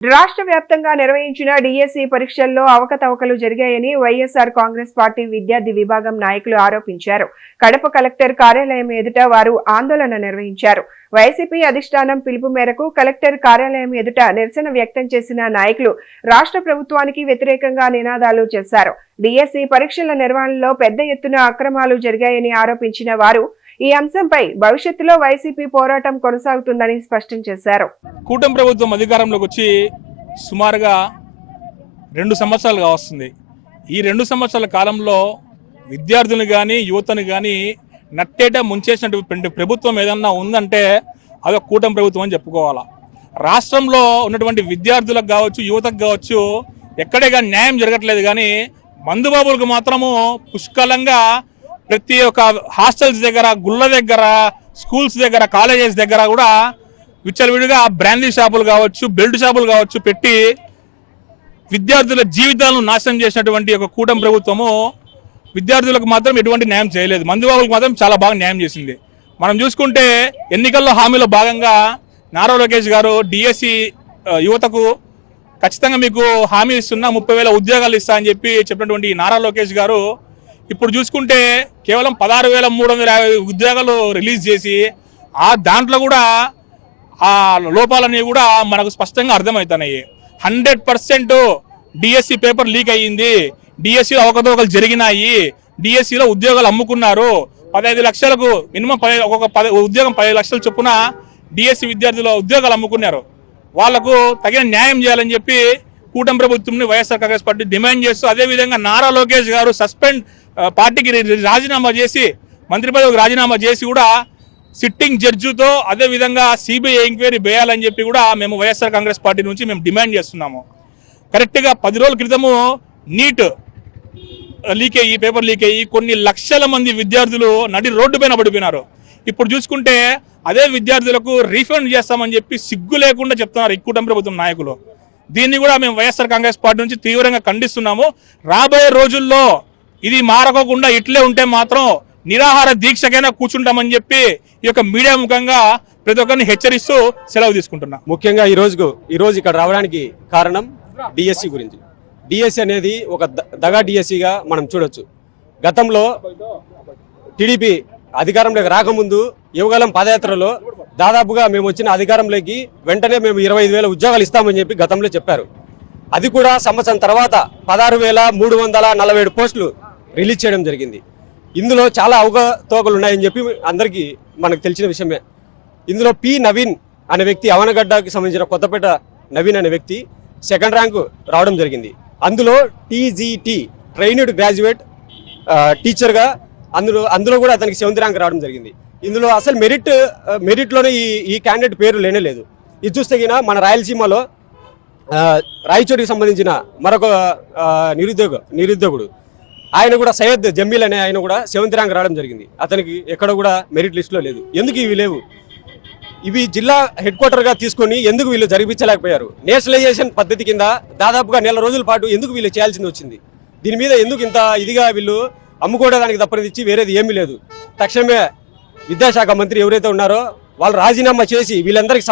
రాష్ట్ర వ్యాప్తంగా నిర్వహించిన డిఎస్సి పరీక్షల్లో అవకతవకలు జరిగాయని వైఎస్ఆర్ కాంగ్రెస్ పార్టీ విద్యార్థి విభాగం నాయకులు ఆరోపించారు. కడప కలెక్టర్ కార్యాలయం ఎదుట వారు ఆందోళన నిర్వహించారు. వైసీపీ అధిష్టానం పిలుపు మేరకు కలెక్టర్ కార్యాలయం ఎదుట నిరసన వ్యక్తం చేసిన నాయకులు రాష్ట్ర ప్రభుత్వానికి వ్యతిరేకంగా నినాదాలు చేశారు. డిఎస్సి పరీక్షల నిర్వహణలో పెద్ద ఎత్తున అక్రమాలు జరిగాయని ఆరోపించిన వారు ఈ అంశంపై భవిష్యత్తులో వైసీపీ పోరాటం కొనసాగుతుందని స్పష్టం చేశారు. కూటమి ప్రభుత్వం అధికారంలోకి వచ్చి సుమారుగా 2 సంవత్సరాలుగా వస్తుంది. ఈ 2 సంవత్సరాల కాలంలో విద్యార్థులను కానీ యువతను కానీ నట్టేట ముంచేసినటువంటి ప్రభుత్వం ఏదన్నా ఉందంటే అదొక కూటమి ప్రభుత్వం అని చెప్పుకోవాలా. రాష్ట్రంలో ఉన్నటువంటి విద్యార్థులకు కావచ్చు, యువతకు కావచ్చు ఎక్కడే కానీ న్యాయం జరగట్లేదు. కానీ మందుబాబులకు మాత్రము పుష్కలంగా ప్రతి ఒక్క హాస్టల్స్ దగ్గర, గుళ్ళ దగ్గర, స్కూల్స్ దగ్గర, కాలేజెస్ దగ్గర కూడా విచ్చలవిడిగా బ్రాందీ షాపులు కావచ్చు, బెల్ట్ షాపులు కావచ్చు పెట్టి విద్యార్థుల జీవితాలను నాశనం చేసినటువంటి ఒక కూటమి ప్రభుత్వము విద్యార్థులకు మాత్రం ఎటువంటి న్యాయం చేయలేదు. మందుబాబులకు మాత్రం చాలా బాగా న్యాయం చేసింది. మనం చూసుకుంటే ఎన్నికల్లో హామీలో భాగంగా నారా లోకేష్ గారు డిఎస్సి యువతకు ఖచ్చితంగా మీకు హామీ ఇస్తున్నా 30,000 ఉద్యోగాలు ఇస్తా అని చెప్పినటువంటి నారా లోకేష్ గారు ఇప్పుడు చూసుకుంటే కేవలం 16,350 ఉద్యోగాలు రిలీజ్ చేసి దాంట్లో కూడా ఆ లోపాలన్నీ కూడా మనకు స్పష్టంగా అర్థమవుతున్నాయి. 100% డిఎస్సి పేపర్ లీక్ అయ్యింది, డిఎస్సిలో అవకతవకలు జరిగినాయి, డిఎస్సిలో ఉద్యోగాలు అమ్ముకున్నారు. 15 లక్షలకు మినిమం ఉద్యోగం 10 లక్షల చొప్పున డిఎస్సి విద్యార్థులు ఉద్యోగాలు అమ్ముకున్నారు. వాళ్లకు తగిన న్యాయం చేయాలని చెప్పి కూటమి ప్రభుత్వంని వైఎస్ఆర్ కాంగ్రెస్ పార్టీ డిమాండ్ చేస్తూ, అదేవిధంగా నారా లోకేష్ గారు పార్టీకి రాజీనామా చేసి, మంత్రి పదవికి రాజీనామా చేసి కూడా సిట్టింగ్ జడ్జితో అదేవిధంగా సిబిఐ ఎంక్వైరీ వేయాలని చెప్పి కూడా మేము వైఎస్ఆర్ కాంగ్రెస్ పార్టీ నుంచి మేము డిమాండ్ చేస్తున్నాము. కరెక్ట్గా 10 రోజుల క్రితము నీట్ పేపర్ లీక్ అయ్యి కొన్ని లక్షల మంది విద్యార్థులు నడి రోడ్డు పైన పడిపోయినారు. ఇప్పుడు చూసుకుంటే అదే విద్యార్థులకు రీఫండ్ చేస్తామని చెప్పి సిగ్గు లేకుండా చెప్తున్నారు ఈ కూటమి ప్రభుత్వం నాయకులు. దీన్ని కూడా మేము వైఎస్ఆర్ కాంగ్రెస్ పార్టీ నుంచి తీవ్రంగా ఖండిస్తున్నాము. రాబోయే రోజుల్లో ఇది మారకోకుండా ఇట్లే ఉంటే మాత్రం నిరాహార దీక్షకైనా కూర్చుంటామని చెప్పి ఈ యొక్క మీడియా ముఖంగా ప్రతి ఒక్కరిని హెచ్చరిస్తూ సెలవు తీసుకుంటున్నా. ముఖ్యంగా ఈ రోజు ఇక్కడ రావడానికి కారణం డిఎస్సి గురించి. డిఎస్సి అనేది ఒక దగా డిఎస్సిగా మనం చూడొచ్చు. గతంలో టీడీపీ అధికారంలోకి రాకముందు యువగలం పాదయాత్రలో దాదాపుగా మేము వచ్చిన అధికారంలోకి వెంటనే మేము 25,000 ఉద్యోగాలు ఇస్తామని చెప్పి గతంలో చెప్పారు. అది కూడా సంవత్సరం తర్వాత 16,347 పోస్టులు రిలీజ్ చేయడం జరిగింది. ఇందులో చాలా అవకతవకలు ఉన్నాయని చెప్పి అందరికీ మనకు తెలిసిన విషయమే. ఇందులో పి నవీన్ అనే వ్యక్తి, అవనగడ్డకి సంబంధించిన కొత్తపేట నవీన్ అనే వ్యక్తి 2nd ర్యాంకు రావడం జరిగింది. అందులో టీజీటీ ట్రైన్డ్ గ్రాడ్యుయేట్ టీచర్గా అందులో కూడా అతనికి 7th ర్యాంక్ రావడం జరిగింది. ఇందులో అసలు మెరిట్లోనే ఈ క్యాండిడేట్ పేరు లేనే లేదు. ఇది చూస్తే మన రాయలసీమలో రాయచోటికి సంబంధించిన మరొక నిరుద్యోగుడు ఆయన కూడా సయ్యద్ జమీల్ అనే ఆయన కూడా 7th ర్యాంక్ రావడం జరిగింది. అతనికి ఎక్కడ కూడా మెరిట్ లిస్టులో లేదు. ఎందుకు ఇవి లేవు? ఇవి జిల్లా హెడ్ క్వార్టర్గా తీసుకొని ఎందుకు వీళ్ళు జరిపించలేకపోయారు? నేషనలైజేషన్ పద్ధతి కింద దాదాపుగా 1 రోజుల పాటు ఎందుకు వీళ్ళు చేయాల్సింది వచ్చింది? దీని మీద ఎందుకు ఇంత ఇదిగా వీళ్ళు అమ్ముకోవడానికి తప్పనిచ్చి వేరేది ఏమీ లేదు. తక్షణమే విద్యాశాఖ మంత్రి ఎవరైతే ఉన్నారో వాళ్ళు రాజీనామా చేసి వీళ్ళందరికీ